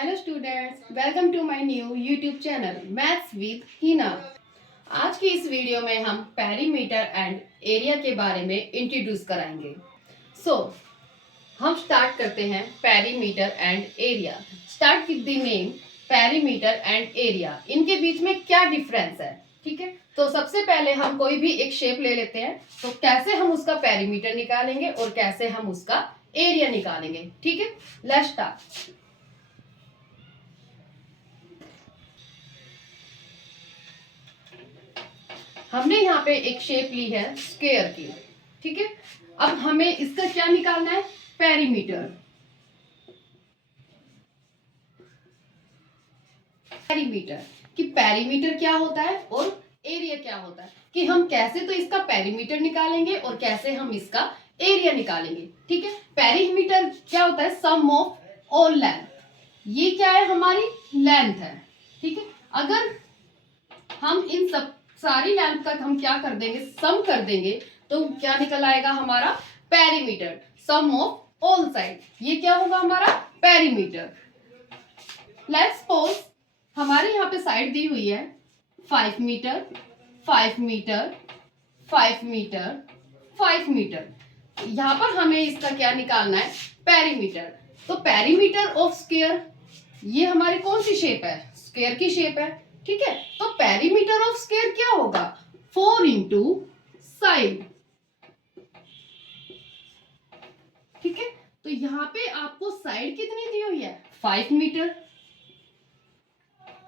Hello students, welcome to my new YouTube channel maths with Hina. आज की इस video में हम पेरीमीटर एंड एरिया के बारे में इंट्रोड्यूस कराएंगे। हम स्टार्ट करते हैं perimeter and area. Start with the name perimeter and area. इनके बीच में क्या डिफरेंस है, ठीक है। तो सबसे पहले हम कोई भी एक शेप ले लेते हैं, तो कैसे हम उसका पेरीमीटर निकालेंगे और कैसे हम उसका एरिया निकालेंगे, ठीक है। Let's start. हमने यहाँ पे एक शेप ली है स्क्वायर की, ठीक है। अब हमें इसका क्या निकालना है, पेरीमीटर। पेरीमीटर कि पेरीमीटर क्या होता है और एरिया क्या होता है, कि हम कैसे तो इसका पेरीमीटर निकालेंगे और कैसे हम इसका एरिया निकालेंगे, ठीक है। पेरीमीटर क्या होता है, सम ऑफ ऑल लेंथ। ये क्या है, हमारी लेंथ है, ठीक है। अगर हम इन सब सारी लेंथ का हम क्या कर देंगे, सम कर देंगे, तो क्या निकल आएगा हमारा perimeter, sum of all side. ये क्या होगा हमारा पेरीमीटर। लेट्स सपोज हमारे यहाँ पे साइड दी हुई है 5 मीटर, 5 मीटर, 5 मीटर, 5 मीटर। यहाँ पर हमें इसका क्या निकालना है, पेरीमीटर। तो पेरीमीटर ऑफ स्क्वायर, ये हमारी कौन सी शेप है, स्क्वायर की शेप है, ठीक है। तो पेरीमीटर ऑफ स्क्वायर क्या होगा, 4 इंटू साइड, ठीक है। तो यहाँ पे आपको साइड कितनी दी हुई है, 5 मीटर,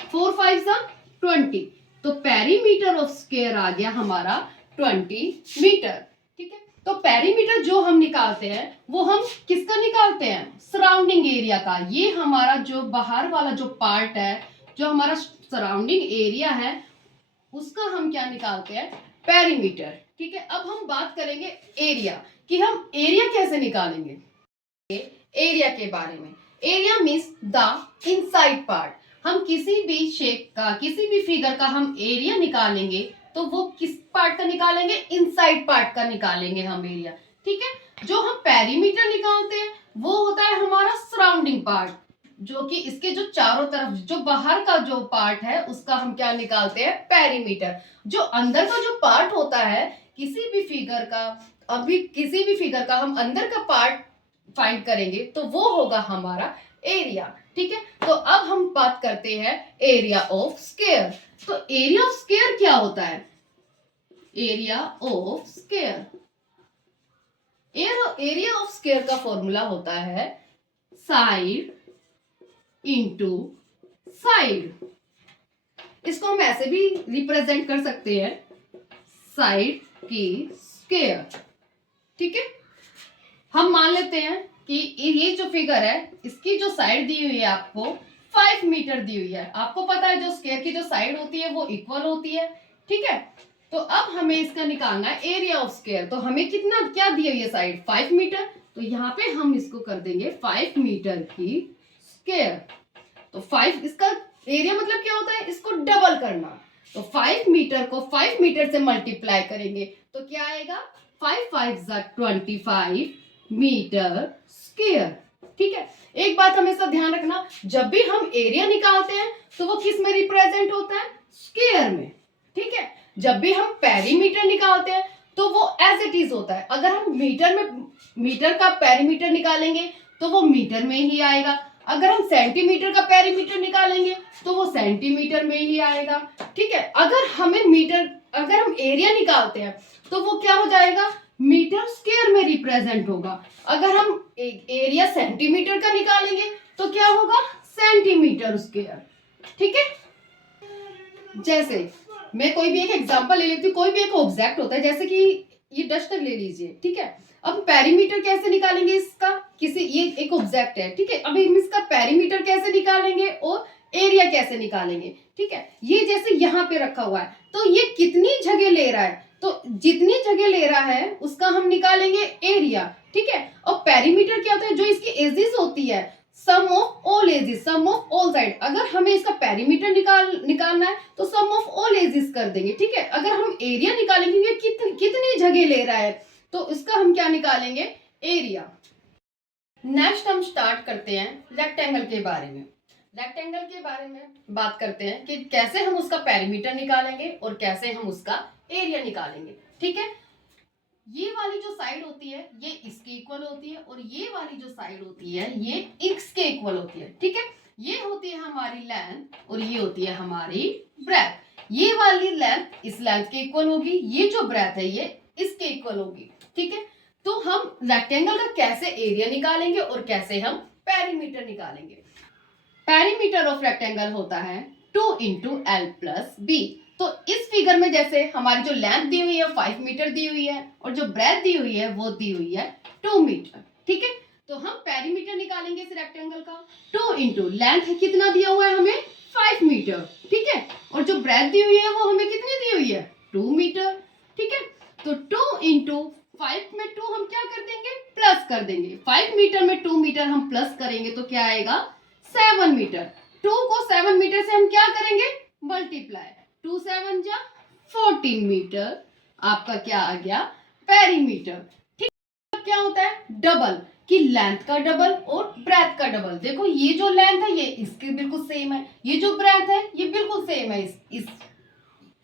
4 5 20। तो पेरीमीटर ऑफ स्क्वायर आ गया हमारा 20 मीटर, ठीक है। तो पेरीमीटर जो हम निकालते हैं वो हम किसका निकालते हैं, सराउंडिंग एरिया का। ये हमारा जो बाहर वाला जो पार्ट है, जो हमारा सराउंडिंग एरिया है, उसका हम क्या निकालते हैं, पेरीमीटर, ठीक है। अब हम बात करेंगे एरिया, कि हम एरिया कैसे निकालेंगे। एरिया के बारे में, area means the inside part. हम किसी भी शेप का, किसी भी फिगर का हम एरिया निकालेंगे तो वो किस पार्ट का निकालेंगे, इनसाइड पार्ट का निकालेंगे हम एरिया, ठीक है। जो हम पेरीमीटर निकालते हैं वो होता है हमारा सराउंडिंग पार्ट, जो कि इसके जो चारों तरफ जो बाहर का जो पार्ट है उसका हम क्या निकालते हैं, पेरीमीटर। जो अंदर का जो पार्ट होता है किसी भी फिगर का, अभी किसी भी फिगर का हम अंदर का पार्ट फाइंड करेंगे तो वो होगा हमारा एरिया, ठीक है। तो अब हम बात करते हैं एरिया ऑफ स्क्वायर। तो एरिया ऑफ स्क्वायर क्या होता है, area of square, area of square का फॉर्मूला होता है साइड इंटू साइड। इसको हम ऐसे भी रिप्रेजेंट कर सकते हैं, साइड की स्क्वायर, ठीक है। हम मान लेते हैं कि ये जो फिगर है इसकी जो साइड दी हुई है आपको 5 मीटर दी हुई है। आपको पता है जो स्क्वायर की जो साइड होती है वो इक्वल होती है, ठीक है। तो अब हमें इसका निकालना है एरिया ऑफ स्क्वायर। तो हमें कितना क्या दी हुई है साइड, 5 मीटर। तो यहाँ पे हम इसको कर देंगे 5 मीटर की स्क्वायर। तो 5 इसका एरिया मतलब क्या होता है, इसको डबल करना। तो 5 मीटर को 5 मीटर से मल्टीप्लाई करेंगे तो क्या आएगा, 5 5 25 मीटर स्क्वायर, ठीक है। एक बात हमेशा ध्यान रखना, जब भी हम एरिया निकालते हैं तो वो किस में रिप्रेजेंट होता है, स्क्वायर में, ठीक है। जब भी हम पेरीमीटर निकालते हैं तो वो एज इट इज होता है। अगर हम मीटर का पेरीमीटर निकालेंगे तो वो मीटर में ही आएगा। अगर हम सेंटीमीटर का पेरीमीटर निकालेंगे तो वो सेंटीमीटर में ही आएगा, ठीक है। अगर हम एरिया निकालते हैं तो वो क्या हो जाएगा, मीटर स्क्वायर में रिप्रेजेंट होगा। अगर हम एरिया सेंटीमीटर का निकालेंगे तो क्या होगा, सेंटीमीटर स्क्वायर, ठीक है। जैसे मैं कोई भी एक एग्जांपल ले लेती हूँ, कोई भी एक ऑब्जेक्ट होता है, जैसे कि ये डस्टर ले लीजिए, ठीक है। अब पेरीमीटर कैसे निकालेंगे इसका, ये एक ऑब्जेक्ट है, ठीक है। अब हम इसका पेरीमीटर कैसे निकालेंगे और एरिया कैसे निकालेंगे, ठीक है। ये जैसे यहाँ पे रखा हुआ है तो ये कितनी जगह ले रहा है, तो जितनी जगह ले रहा है उसका हम निकालेंगे एरिया, ठीक है। और पेरीमीटर क्या होता है, जो इसकी एजेस होती है, sum of all edges, sum of all side. अगर हमें इसका पेरीमीटर निकालना है तो सम ऑफ ऑल एजेस कर देंगे, ठीक है। अगर हम एरिया निकालेंगे ये कितनी जगह ले रहा है तो इसका हम क्या निकालेंगे, एरिया। नेक्स्ट हम स्टार्ट करते हैं रेक्टेंगल के बारे में। रेक्टेंगल के बारे में बात करते हैं कि कैसे हम उसका पेरीमीटर निकालेंगे और कैसे हम उसका एरिया निकालेंगे। ठीक है, ये वाली जो साइड होती है ये इसके इक्वल होती है और ये वाली जो साइड होती है ये इसके इक्वल होती है। ठीक है, ये होती है हमारी लेंथ और ये होती है हमारी ब्रेथ। ये वाली लेंथ इस लेंथ के इक्वल होगी, ये जो ब्रेथ है ये इसके इक्वल होगी। ठीक है, तो हम रेक्टेंगल का कैसे एरिया निकालेंगे और कैसे हम पेरीमीटर निकालेंगे। पेरीमीटर ऑफ रेक्टेंगल होता है 2 इंटू एल प्लस बी। तो इस फिगर में जैसे हमारी जो लेंथ दी हुई है 5 मीटर दी हुई है और जो ब्रेथ दी हुई है वो दी हुई है 2 मीटर। ठीक है, तो हम पेरीमीटर निकालेंगे इस रेक्टेंगल का। 2 इंटू लेंथ कितना दिया हुआ है हमें 5 मीटर। ठीक है, और जो ब्रेथ दी हुई है वो हमें कितनी दी हुई है 2 मीटर। ठीक है, तो 2 इंटू 5 में 2 हम क्या कर देंगे प्लस कर देंगे। 5 मीटर में 2 मीटर हम प्लस करेंगे तो क्या आएगा 7 मीटर। 2 को 7 मीटर से हम क्या करेंगे मल्टीप्लाई। 2 7 जा 14 मीटर। आपका क्या आ गया पेरीमीटर। ठीक है, क्या होता है डबल कि लेंथ का डबल और ब्रेथ का डबल। देखो ये जो लेंथ है ये इसके बिल्कुल सेम है, ये जो ब्रेथ है ये बिल्कुल सेम है, इस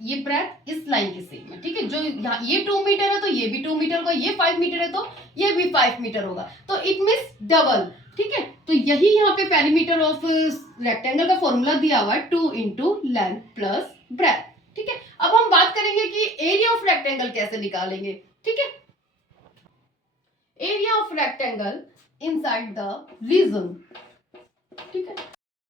ये ब्रेथ इस लाइन की सेम है। ठीक है, जो ये 2 मीटर है तो ये भी 2 मीटर होगा, ये 5 मीटर है तो ये भी 5 मीटर होगा, तो इट मींस डबल। ठीक है, तो यही यहाँ पे पेरीमीटर ऑफ रेक्टेंगल का फॉर्मूला दिया हुआ है 2 इंटू लेंथ प्लस ब्रेथ। ठीक है, अब हम बात करेंगे कि एरिया ऑफ रेक्टेंगल कैसे निकालेंगे। ठीक है, area of rectangle inside the region. ठीक है,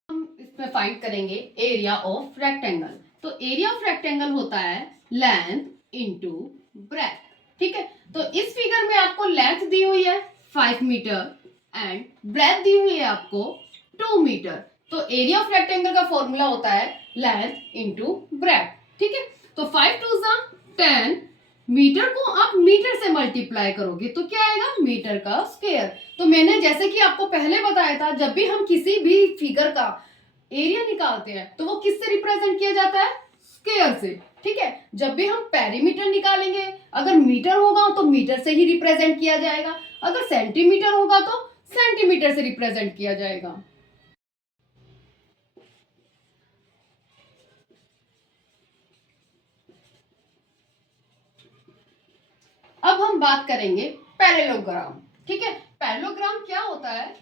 हम इसमें फाइंड करेंगे एरिया ऑफ रेक्टेंगल। तो एरिया ऑफ रेक्टेंगल होता है लेंथ इंटू ब्रेथ। ठीक है, तो इस फिगर में आपको लेंथ दी हुई है 5 मीटर एंड ब्रेथ दी हुई है आपको 2 मीटर। तो एरिया ऑफ रेक्टेंगल का फॉर्मूला होता है लेंथ इंटू ब्रेथ। ठीक है, तो 5 2 10 मीटर को आप मीटर से मल्टीप्लाई करोगे तो क्या आएगा मीटर का स्क्वायर। तो मैंने जैसे कि आपको पहले बताया था जब भी हम किसी भी फिगर का एरिया निकालते हैं तो वो किससे रिप्रेजेंट किया जाता है स्क्वायर से। ठीक है, जब भी हम पेरीमीटर निकालेंगे अगर मीटर होगा तो मीटर से ही रिप्रेजेंट किया जाएगा, अगर सेंटीमीटर होगा तो सेंटीमीटर से रिप्रेजेंट किया जाएगा। अब हम बात करेंगे पैरेललोग्राम। ठीक है, पैरेललोग्राम क्या होता है,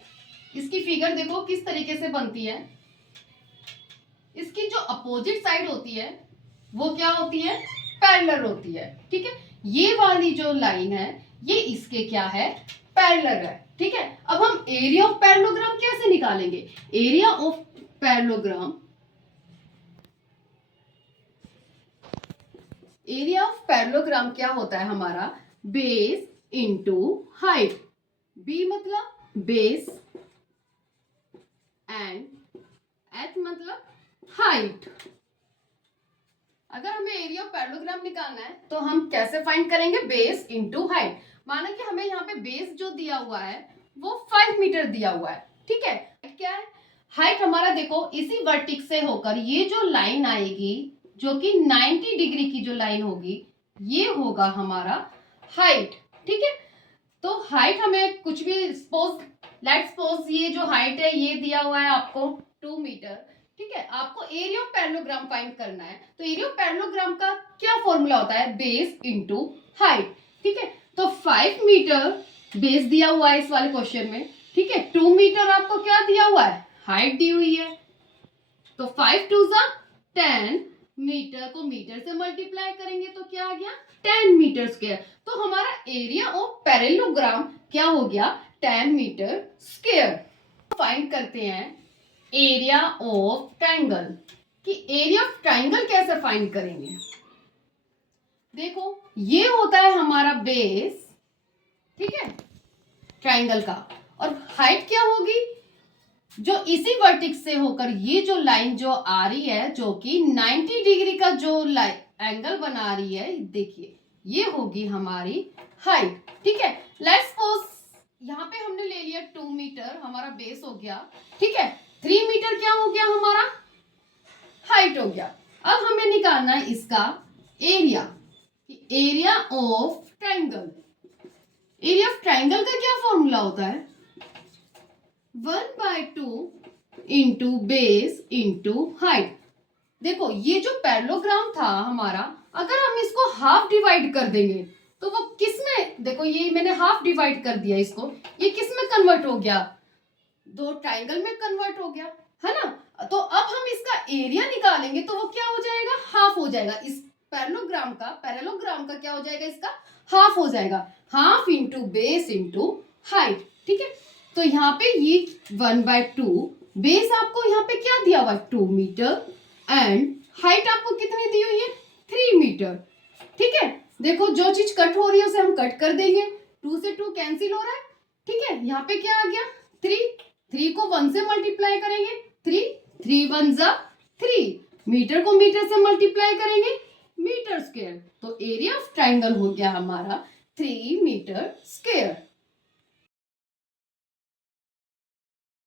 इसकी फिगर देखो किस तरीके से बनती है। इसकी जो अपोजिट साइड होती है वो क्या होती है पैरेलल होती है। ठीक है, ये वाली जो लाइन है ये इसके क्या है पैरेलल है। ठीक है, अब हम एरिया ऑफ पैरेललोग्राम कैसे निकालेंगे। Area of parallelogram, area of parallelogram क्या होता है हमारा बेस इंटू हाइट। बी मतलब बेस एंड एच मतलब हाइट। अगर हमें एरिया ऑफ पैरेललोग्राम निकालना है तो हम कैसे फाइंड करेंगे बेस इंटू हाइट। माना कि हमें यहाँ पे बेस जो दिया हुआ है वो 5 मीटर दिया हुआ है। ठीक है, क्या है हाइट हमारा देखो इसी वर्टिक्स से होकर ये जो लाइन आएगी जो कि 90 डिग्री की जो लाइन होगी ये होगा हमारा हाइट। ठीक है, तो हाइट हमें कुछ भी सपोज लेट्स सपोज ये जो हाइट है ये दिया हुआ है आपको 2 मीटर। ठीक है, आपको एरिया ऑफ पैरेललोग्राम फाइंड करना है तो एरिया ऑफ पैरेललोग्राम का क्या फॉर्मूला होता है बेस इंटू हाइट। ठीक है, तो 5 मीटर बेस दिया हुआ है इस वाले क्वेश्चन में। ठीक है, 2 मीटर आपको क्या दिया हुआ है हाइट दी हुई है, तो 5 2 10 मीटर को मीटर से मल्टीप्लाई करेंगे तो क्या आ गया 10 मीटर स्क्वायर। तो हमारा एरिया ऑफ पैरेललोग्राम क्या हो गया 10 मीटर स्क्वायर। फाइंड करते हैं एरिया ऑफ ट्राइंगल कि एरिया ऑफ ट्राइंगल कैसे फाइंड करेंगे। देखो ये होता है हमारा बेस, ठीक है ट्राइंगल का, और हाइट क्या होगी जो इसी वर्टिक्स से होकर ये जो लाइन जो आ रही है जो कि 90 डिग्री का जो एंगल बना रही है देखिए ये होगी हमारी हाइट। ठीक है, लेट्स सपोज यहाँ पे हमने ले लिया 2 मीटर हमारा बेस हो गया। ठीक है, 3 मीटर क्या हो गया हमारा हाइट हो गया। अब हमें निकालना है इसका area, area of triangle. Area of triangle का क्या फॉर्मूला होता है 1/2 इंटू बेस इंटू हाइट। देखो ये जो पैरेललोग्राम था हमारा, अगर हम इसको हाफ डिवाइड कर देंगे तो वो किस में, देखो ये मैंने हाफ डिवाइड कर दिया इसको, ये किस में कन्वर्ट हो गया, दो ट्राइंगल में कन्वर्ट हो गया, है ना। तो अब हम इसका एरिया निकालेंगे तो वो क्या हो जाएगा, हाफ हो जाएगा। इस पैरेललोग्राम का क्या हो जाएगा, इसका हाफ हो जाएगा। Half into base into height, ठीक है। तो यहाँ पे ये 1/2, बेस आपको यहाँ पे क्या दिया हुआ है 2 मीटर, एंड हाइट आपको कितनी दी हुई है 3 मीटर, ठीक है। देखो जो चीज कट हो रही है उसे हम कट कर देंगे, 2 से 2 कैंसिल हो रहा है, ठीक है। यहाँ पे क्या आ गया 3 को 1 से मल्टीप्लाई करेंगे 3 1 जा 3, मीटर को मीटर से मल्टीप्लाई करेंगे मीटर स्क्वायर, तो एरिया ऑफ ट्राइंगल हो गया हमारा 3 मीटर स्क्वायर।